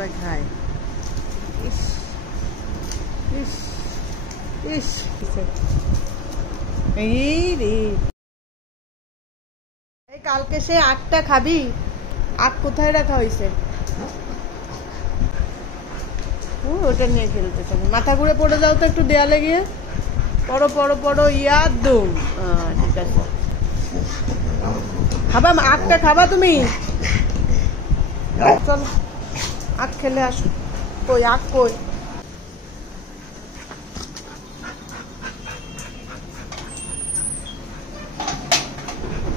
চেবায় খায়। ইস ইস ইস, এই রে, এই কালকে সে আখটা খাবি? আখ কোথায় রাখা হয়েছে? ওটা নিয়ে খেলতে চাই। মাথা ঘুরে পড়ে যাও তো একটু দেয়ালে গিয়ে। পড়ো পড়ো পড়ো, ইয়াদ দুম। ঠিক আছে, খাবা আখটা? খাবা তুমি? চলো আখ খেলে আসো। কই আখ কই?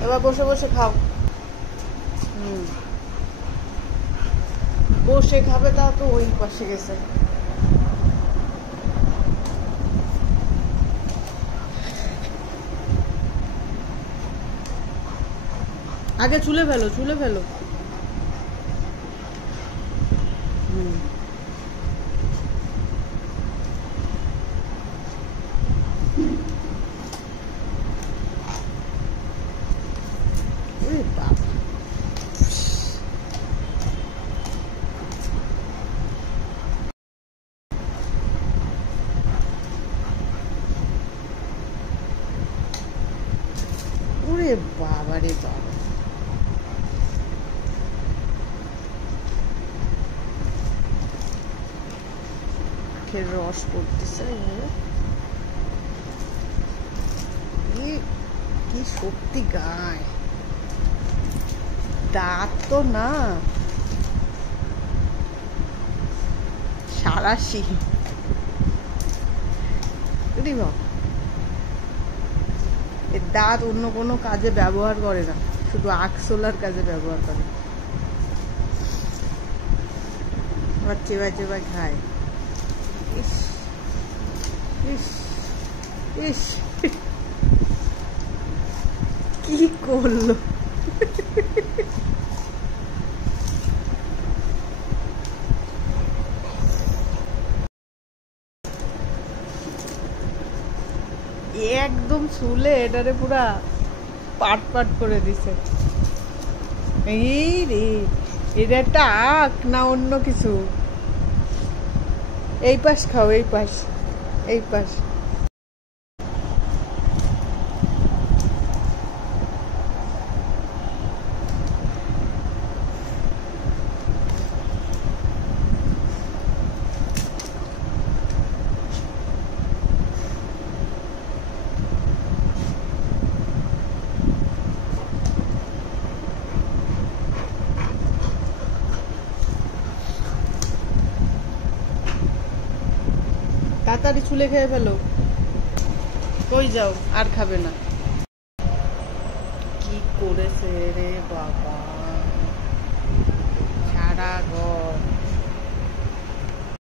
এবার বসে বসে খাও। বসে খাবে, তাও তো ওই পাশে গেছে। আগে চুলে ফেলো, চুলে ফেলো। ওরে বাবা রে বাবা, আখের রস পড়তেছে। কি শক্তি গায়, দাঁত তো না, সারাশি। এর দাঁত অন্য কোনো কাজে ব্যবহার করে না, শুধু আখ সোলার কাজে ব্যবহার করে। আবার চেবায় চেবায় খায়। ইস ইস ইস, কি করলো? একদম চুলে এটারে পুরা পাট পাট করে দিছে। এই রে, এটা একটা আখ না অন্য কিছু? এই পাশ খাও, এই পাশ, এই পাশ। তাড়াতাড়ি চুলে খেয়ে ফেলো। কই যাও, আর খাবে না? কি করেছে রে বাবা।